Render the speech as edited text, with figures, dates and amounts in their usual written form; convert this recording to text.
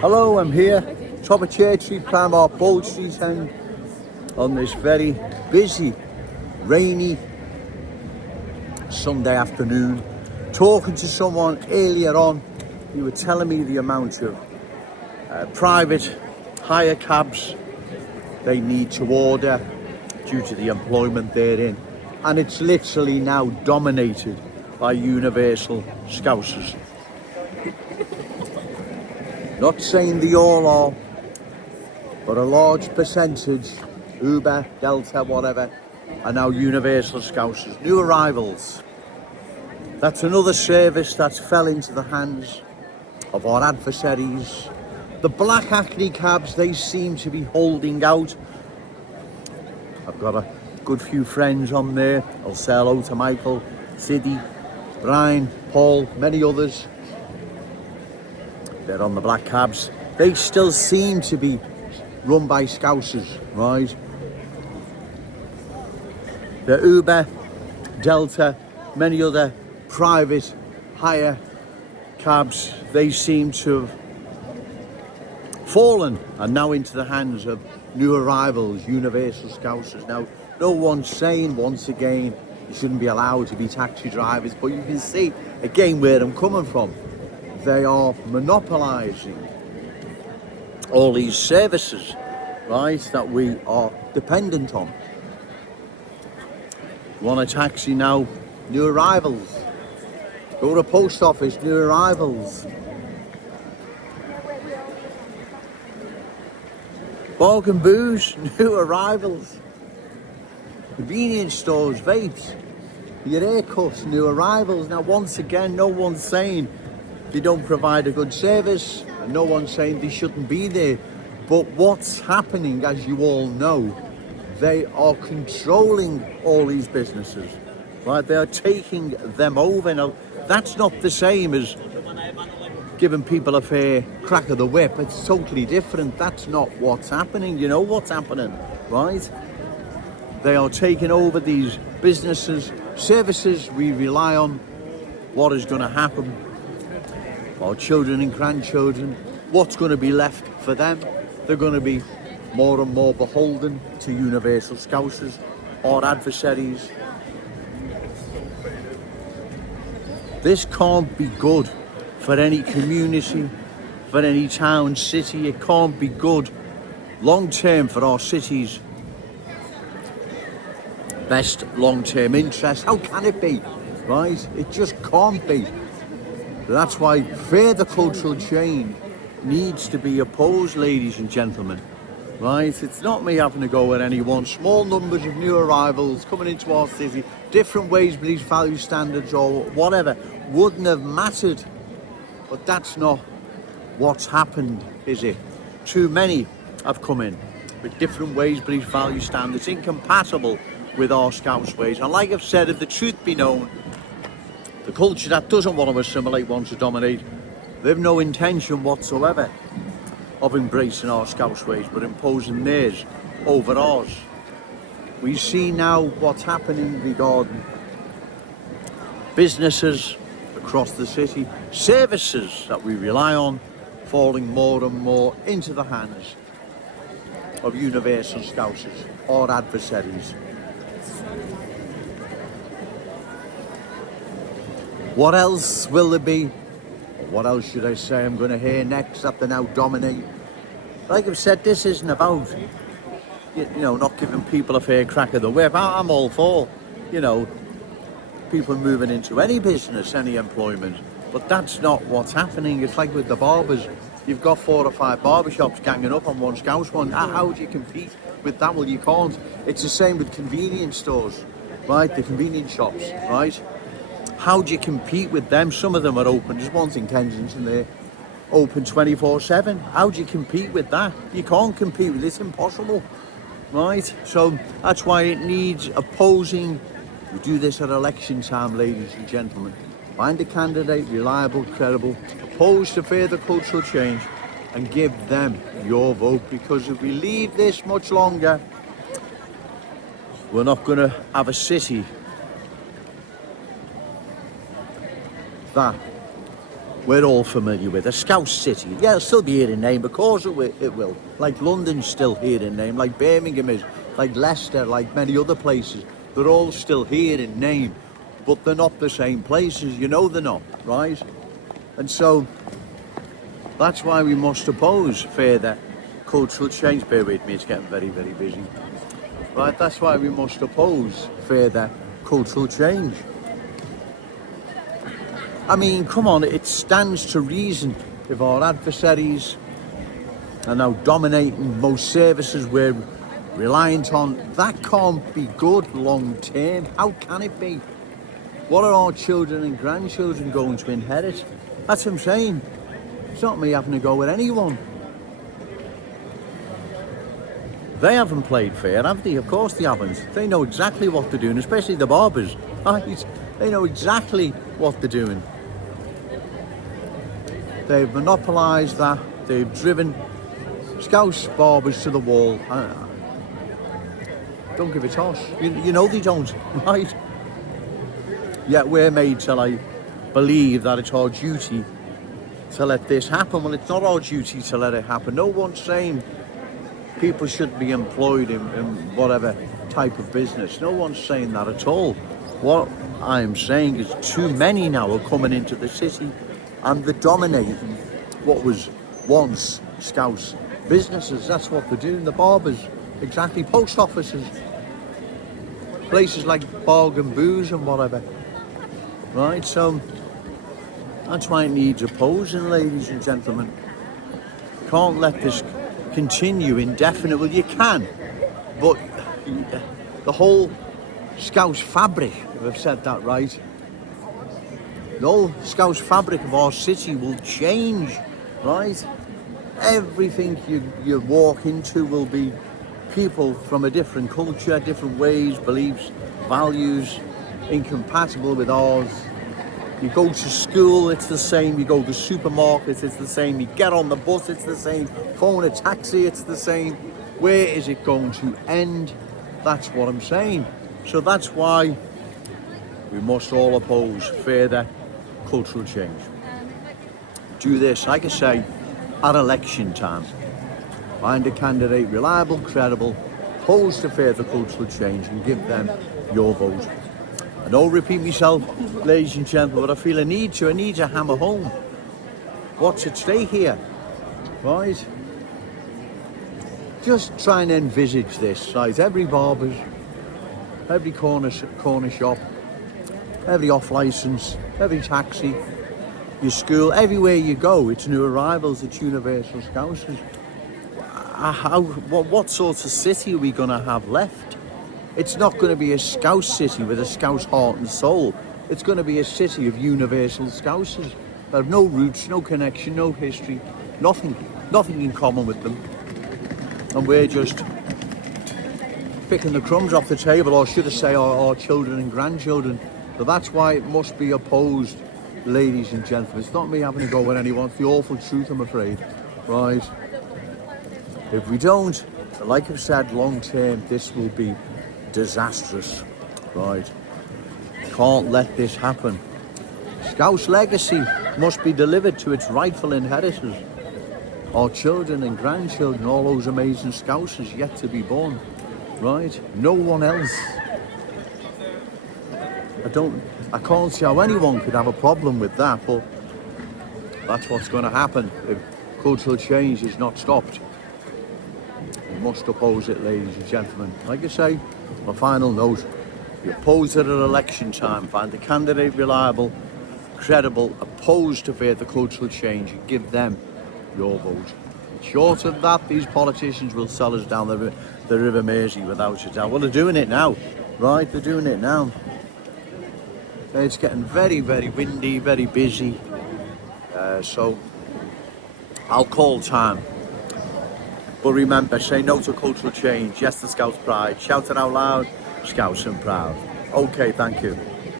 Hello, I'm here, top of Church Street, Primark, Bold Street end, on this very busy, rainy Sunday afternoon. Talking to someone earlier on, he was telling me the amount of private hire cabs they need to order due to the employment they're in. And it's literally now dominated by universal Scousers. Not saying they all are, but a large percentage, Uber, Delta, whatever, are now universal Scousers. New arrivals. That's another service that's fell into the hands of our adversaries. The black Acne cabs, they seem to be holding out. I've got a good few friends on there. I'll say hello to Michael, Siddy, Brian, Paul, many others. They're on the black cabs. They still seem to be run by Scousers, right? The Uber, Delta, many other private hire cabs, they seem to have fallen and now into the hands of new arrivals, universal Scousers. Now, no one's saying, once again, you shouldn't be allowed to be taxi drivers, but you can see, again, where I'm coming from. They are monopolising all these services, right, that we are dependent on. Want a taxi now? New arrivals. Go to the post office, new arrivals. Bargain booze, new arrivals. Convenience stores, vapes, your haircuts, new arrivals. Now, once again, no one's saying they don't provide a good service, and no one's saying they shouldn't be there. But what's happening, as you all know, they are controlling all these businesses, right? They are taking them over. Now, that's not the same as giving people a fair crack of the whip. It's totally different. That's not what's happening. You know what's happening, right? They are taking over these businesses, services we rely on. What is going to happen? Our children and grandchildren, what's going to be left for them? They're going to be more and more beholden to universal Scousers, our adversaries. This can't be good for any community, for any town, city. It can't be good long term for our city's best long-term interest. How can it be, right? It just can't be. That's why further cultural change needs to be opposed, ladies and gentlemen, right? It's not me having to go at anyone. Small numbers of new arrivals coming into our city, different ways with these value standards or whatever, wouldn't have mattered. But that's not what's happened, is it? Too many have come in with different ways, but these value standards incompatible with our Scouse ways. And like I've said, if the truth be known, the culture that doesn't want to assimilate wants to dominate. They have no intention whatsoever of embracing our Scouse ways, but imposing theirs over ours. We see now what's happening regarding businesses across the city, services that we rely on, falling more and more into the hands of universal Scousers, our adversaries. What else will there be? What else should I say I'm going to hear next that they now dominate? Like I've said, this isn't about, you know, not giving people a fair crack of the whip. I'm all for, you know, people moving into any business, any employment. But that's not what's happening. It's like with the barbers. You've got 4 or 5 barbershops ganging up on one Scouse one. How do you compete with that? Well, you can't. It's the same with convenience stores, right? The convenience shops, right? How do you compete with them? Some of them are open. There's ones in Kensington there, open 24/7. How do you compete with that? You can't compete with it. It's impossible, right? So that's why it needs opposing. We do this at election time, ladies and gentlemen. Find a candidate, reliable, credible, opposed to further cultural change, and give them your vote. Because if we leave this much longer, we're not going to have a city that we're all familiar with. A Scouse city. Yeah, it'll still be here in name, of course it will. Like London's still here in name, like Birmingham is, like Leicester, like many other places. They're all still here in name, but they're not the same places. You know they're not, right? And so that's why we must oppose further cultural change. Bear with me, it's getting very, very busy. Right, that's why we must oppose further cultural change. I mean, come on, it stands to reason if our adversaries are now dominating most services we're reliant on. That can't be good long term. How can it be? What are our children and grandchildren going to inherit? That's what I'm saying. It's not me having to go with anyone. They haven't played fair, have they? Of course they haven't. They know exactly what they're doing, especially the barbers. Right? They know exactly what they're doing. They've monopolised that. They've driven Scouse barbers to the wall. Don't give a toss. You know they don't, right? Yet we're made to believe that it's our duty to let this happen. Well, it's not our duty to let it happen. No one's saying people should be employed in whatever type of business. No one's saying that at all. What I'm saying is too many now are coming into the city and they're dominating what was once Scouse businesses. That's what they're doing. The barbers, exactly. Post offices, places like Bargain Booze and whatever. Right, so that's why it needs opposing, ladies and gentlemen. Can't let this continue indefinitely. Well, you can, but the whole Scouse fabric, if I've said that right, the whole Scouse fabric of our city will change, right? Everything you walk into will be people from a different culture, different ways, beliefs, values, incompatible with ours. You go to school, it's the same. You go to supermarkets, it's the same. You get on the bus, it's the same. Phone a taxi, it's the same. Where is it going to end? That's what I'm saying. So that's why we must all oppose further cultural change. Do this, like I say, at election time. Find a candidate reliable, credible, opposed to further cultural change, and give them your vote. I don't repeat myself, ladies and gentlemen, but I feel I need to hammer home what's at stake here, right? Just try and envisage this, right? Every barber's, every corner shop, every off licence, every taxi, your school, everywhere you go, it's new arrivals, it's universal Scousers. What sort of city are we going to have left? It's not going to be a Scouse city with a Scouse heart and soul. It's going to be a city of universal Scousers that have no roots, no connection, no history, nothing in common with them. And we're just picking the crumbs off the table, or should I say our children and grandchildren. So that's why it must be opposed, ladies and gentlemen. It's not me having to go with anyone. It's the awful truth, I'm afraid. Right? If we don't, like I've said, long term, this will be disastrous. Right? Can't let this happen. Scouse legacy must be delivered to its rightful inheritors. Our children and grandchildren, all those amazing Scousers yet to be born. Right? No one else. I can't see how anyone could have a problem with that, but that's what's going to happen if cultural change is not stopped. We must oppose it, ladies and gentlemen. Like I say, my final note, you oppose it at election time, find a candidate reliable, credible, opposed to further cultural change, and give them your vote. Short of that, these politicians will sell us down the River Mersey without a doubt. Well, they're doing it now, right? They're doing it now. It's getting very, very windy, very busy. So I'll call time. But remember, say no to cultural change. Yes to Scouse pride. Shout it out loud. Scouse and proud. Okay, thank you.